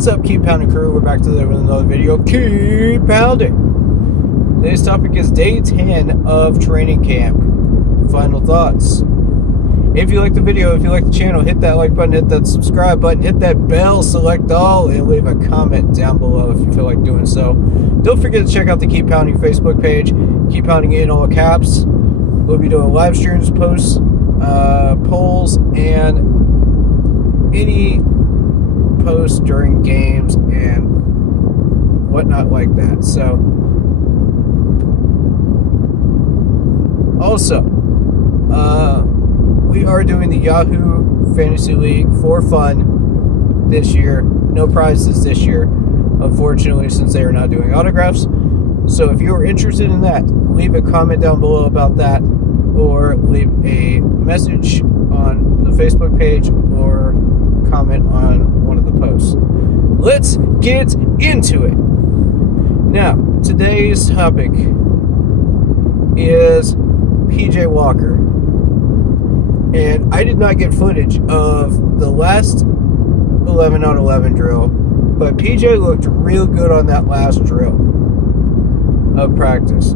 What's up, Keep Pounding crew? We're back today with another video. Keep pounding. Today's topic is day 10 of training camp. Final thoughts. If you like the video, if you like the channel, hit that like button, hit that subscribe button, hit that bell, select all, and leave a comment down below if you feel like doing so. Don't forget to check out the Keep Pounding Facebook page. Keep Pounding in all caps. We'll be doing live streams, posts, polls, and any posts during games and whatnot like that. So, also, we are doing the Yahoo Fantasy League for fun this year. No prizes this year, unfortunately, since they are not doing autographs. So if you're interested in that, leave a comment down below about that, or leave a message on the Facebook page, or comment on one of the posts. Let's get into it. Now, today's topic is PJ Walker. And I did not get footage of the last 11 on 11 drill, but PJ looked real good on that last drill of practice.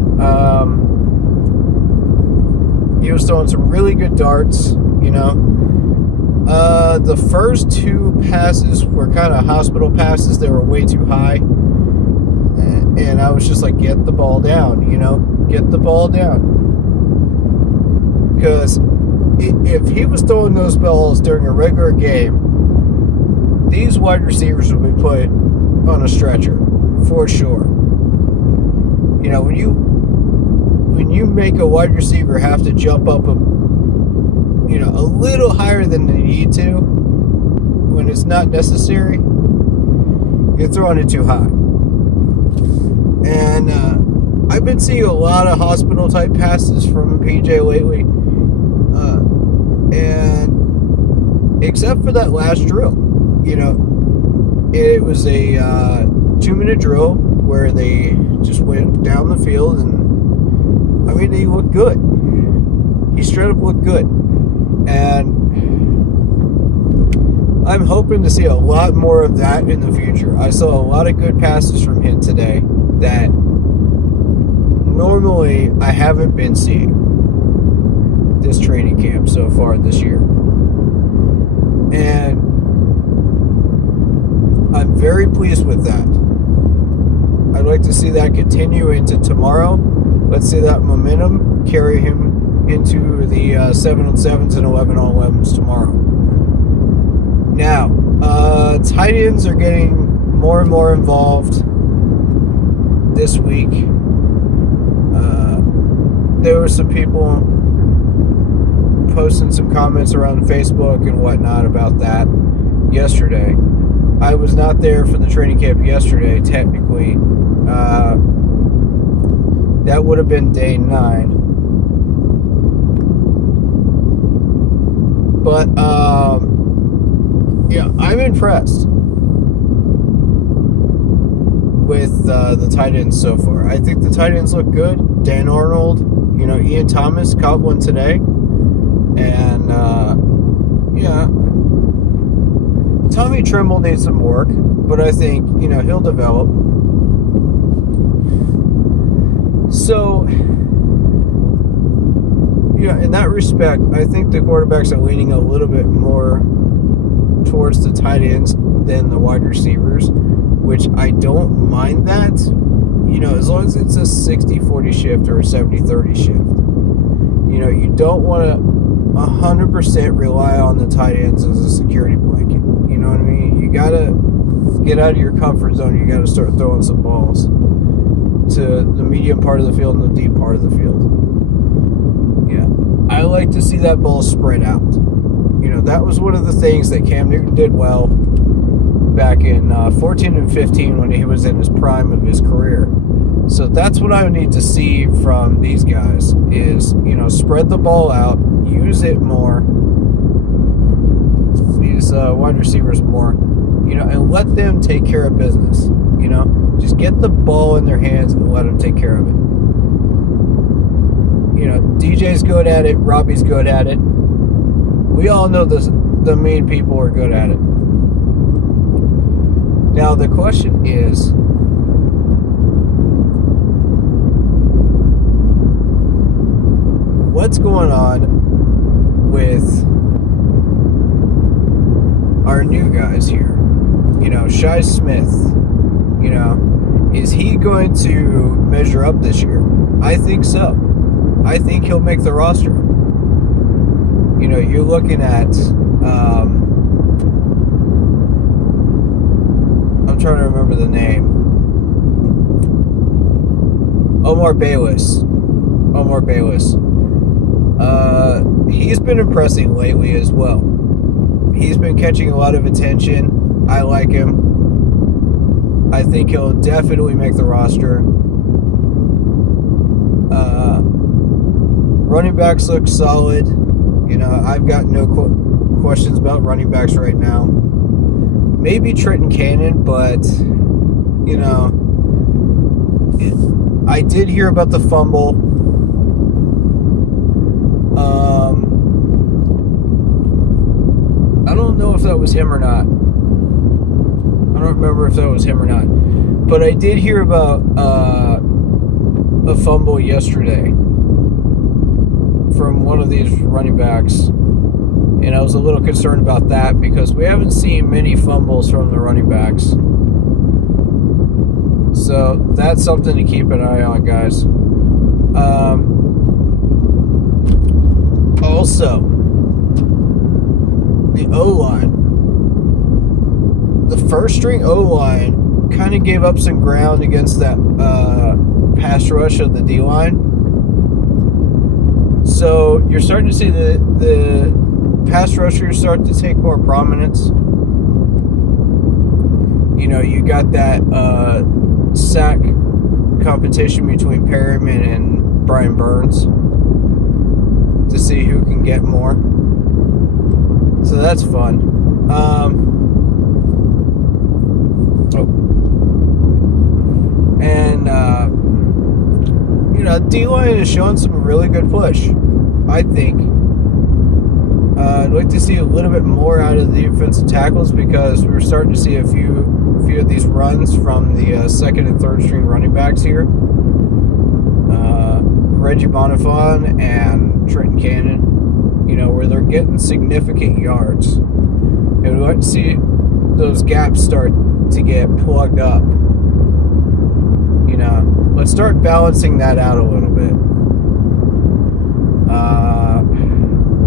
He was throwing some really good darts, you know. The first two passes were kind of hospital passes. They were way too high. And I was just like, get the ball down, you know. Get the ball down. Because if he was throwing those balls during a regular game, these wide receivers would be put on a stretcher, for sure. You know, when you make a wide receiver have to jump up a little higher than they need to, when it's not necessary, you're throwing it too high. And I've been seeing a lot of hospital type passes from PJ lately, and except for that last drill, you know, it was a 2-minute drill where they just went down the field, and I mean, he looked good. He straight up looked good. And I'm hoping to see a lot more of that in the future. I saw a lot of good passes from him today that normally I haven't been seeing this training camp so far this year. And I'm very pleased with that. I'd like to see that continue into tomorrow. Let's see that momentum carry him into the 7-on-7s and 11-on-11s tomorrow. Now, tight ends are getting more and more involved this week. There were some people posting some comments around Facebook and whatnot about that yesterday. I was not there for the training camp yesterday, technically. That would have been day 9. But, yeah, I'm impressed with the tight ends so far. I think the tight ends look good. Dan Arnold, you know, Ian Thomas caught one today. And, yeah, Tommy Tremble needs some work, but I think, you know, he'll develop. So, yeah, in that respect, I think the quarterbacks are leaning a little bit more towards the tight ends than the wide receivers, which I don't mind that, you know, as long as it's a 60-40 shift or a 70-30 shift. You know, you don't want to 100% rely on the tight ends as a security blanket. You know what I mean? You got to get out of your comfort zone. You got to start throwing some balls to the medium part of the field and the deep part of the field. Yeah. I like to see that ball spread out. You know, that was one of the things that Cam Newton did well back in 14 and 15 when he was in his prime of his career. So that's what I need to see from these guys is, you know, spread the ball out, use it more, these wide receivers more, you know, and let them take care of business, you know. Just get the ball in their hands and let them take care of it. You know, DJ's good at it, Robbie's good at it. We all know the main people are good at it. Now, the question is, what's going on with our new guys here? Shi Smith, is he going to measure up this year? I think so. I think he'll make the roster. You're looking at, I'm trying to remember the name. Omar Bayless. He's been impressing lately as well. He's been catching a lot of attention. I like him. I think he'll definitely make the roster. Running backs look solid. I've got no questions about running backs right now. Maybe Trenton Cannon, but, I did hear about the fumble. I don't know if that was him or not. I don't remember if that was him or not. But I did hear about a fumble yesterday from one of these running backs. And I was a little concerned about that because we haven't seen many fumbles from the running backs. So that's something to keep an eye on, guys. Also, the O-line. The first string O-line kind of gave up some ground against that pass rush of the D-line. So you're starting to see the pass rushers start to take more prominence. You got that sack competition between Perriman and Brian Burns to see who can get more. So that's fun. D-line is showing some really good push, I think. I'd like to see a little bit more out of the defensive tackles because we're starting to see a few of these runs from the second and third string running backs here. Reggie Bonifon and Trenton Cannon, where they're getting significant yards. And we like to see those gaps start to get plugged up. Let's start balancing that out a little bit.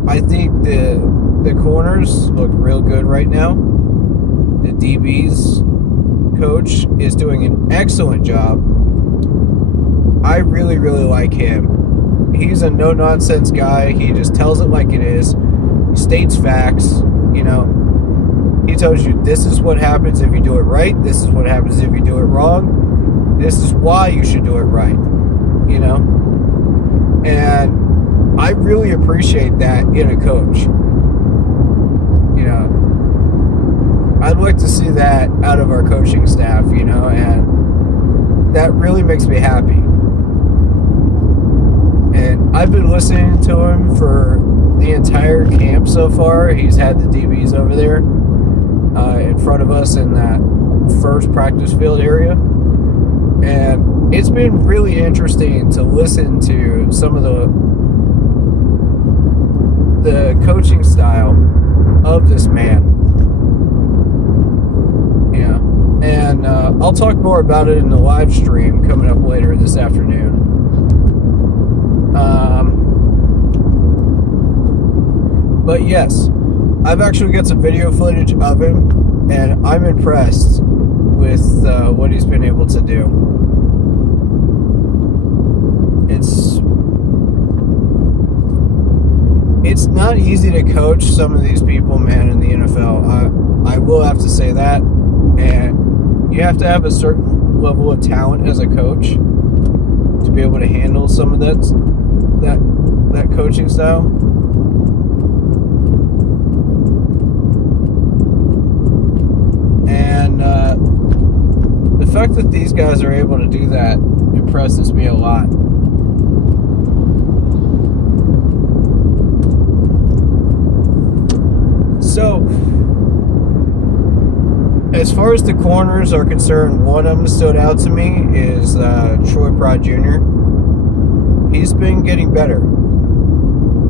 I think the corners look real good right now. The DB's coach is doing an excellent job. I really, really like him. He's a no-nonsense guy. He just tells it like it is. He states facts, He tells you this is what happens if you do it right. This is what happens if you do it wrong. This is why you should do it right, And I really appreciate that in a coach. I'd like to see that out of our coaching staff, and that really makes me happy. And I've been listening to him for the entire camp so far. He's had the DBs over there in front of us in that first practice field area. And it's been really interesting to listen to some of the coaching style of this man. And I'll talk more about it in the live stream coming up later this afternoon. But yes, I've actually got some video footage of him, and I'm impressed with what he's been able to do. It's not easy to coach some of these people, man, in the NFL. I will have to say that. And you have to have a certain level of talent as a coach to be able to handle some of that coaching style. And the fact that these guys are able to do that impresses me a lot. So, as far as the corners are concerned, one of them stood out to me is Troy Pride Jr. He's been getting better,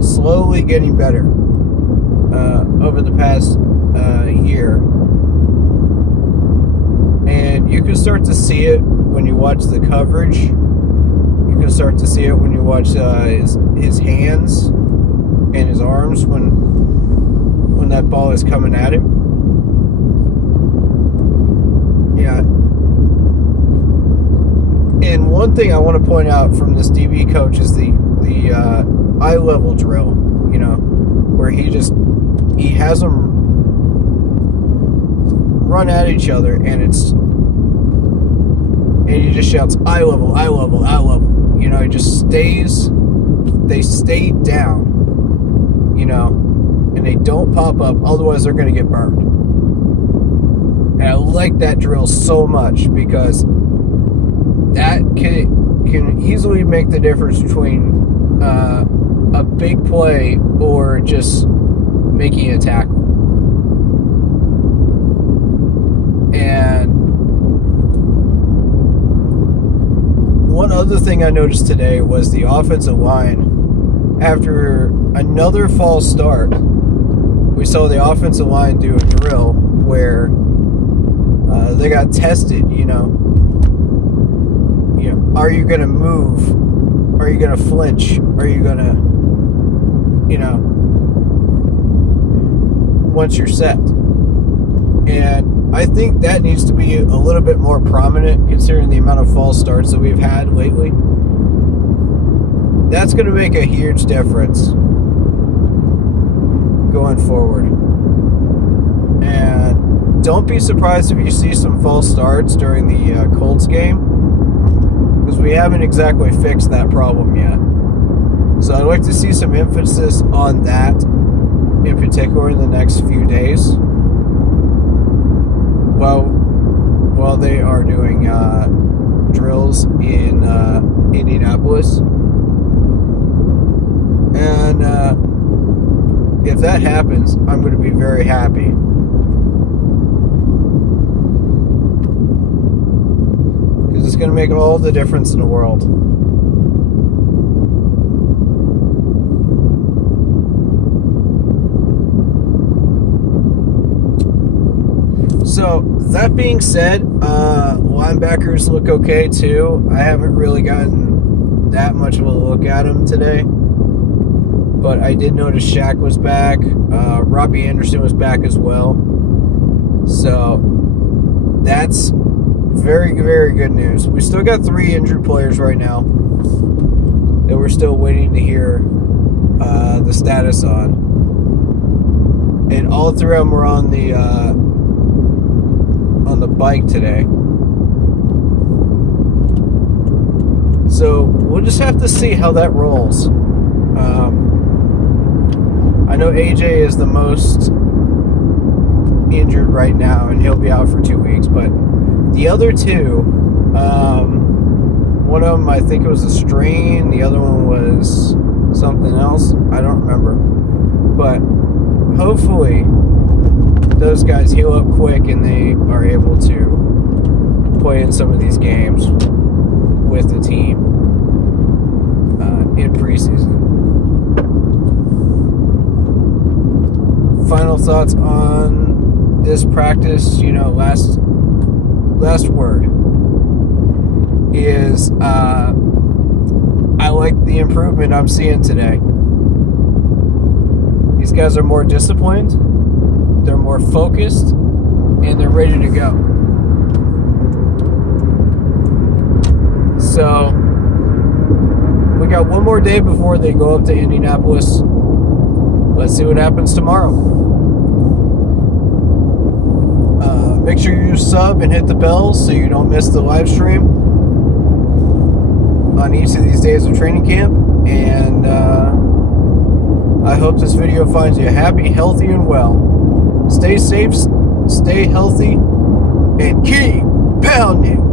slowly getting better over the past year. And you can start to see it when you watch the coverage. You can start to see it when you watch his hands and his arms when that ball is coming at him. Yeah. And one thing I want to point out from this DB coach is the eye level drill, where he has them run at each other, and he just shouts eye level, eye level, eye level. He just they stay down, and they don't pop up, otherwise they're going to get burned. And I like that drill so much because that can easily make the difference between a big play or just making a tackle. And one other thing I noticed today was the offensive line. After another false start, we saw the offensive line do a drill where they got tested, are you going to move? Are you going to flinch? Are you going to, once you're set? And I think that needs to be a little bit more prominent considering the amount of false starts that we've had lately. That's going to make a huge difference going forward. And don't be surprised if you see some false starts during the Colts game, because we haven't exactly fixed that problem yet. So I'd like to see some emphasis on that in particular in the next few days while they are doing drills in Indianapolis. And if that happens, I'm going to be very happy. Because it's going to make all the difference in the world. So, that being said, linebackers look okay too. I haven't really gotten that much of a look at them today. But I did notice Shaq was back. Robbie Anderson was back as well. So, that's very, very good news. We still got 3 injured players right now that we're still waiting to hear the status on. And all 3 of them were on the bike today. So we'll just have to see how that rolls. I know AJ is the most injured right now, and he'll be out for 2 weeks. But the other 2, one of them I think it was a strain, the other one was something else. I don't remember. But hopefully those guys heal up quick and they are able to play in some of these games with the team in preseason. Final thoughts on this practice, last word is I like the improvement I'm seeing today. These guys are more disciplined, they're more focused, and they're ready to go. So we got one more day before they go up to Indianapolis. Let's see what happens tomorrow. Make sure you sub and hit the bell so you don't miss the live stream on each of these days of training camp. And I hope this video finds you happy, healthy, and well. Stay safe, stay healthy, and keep pounding.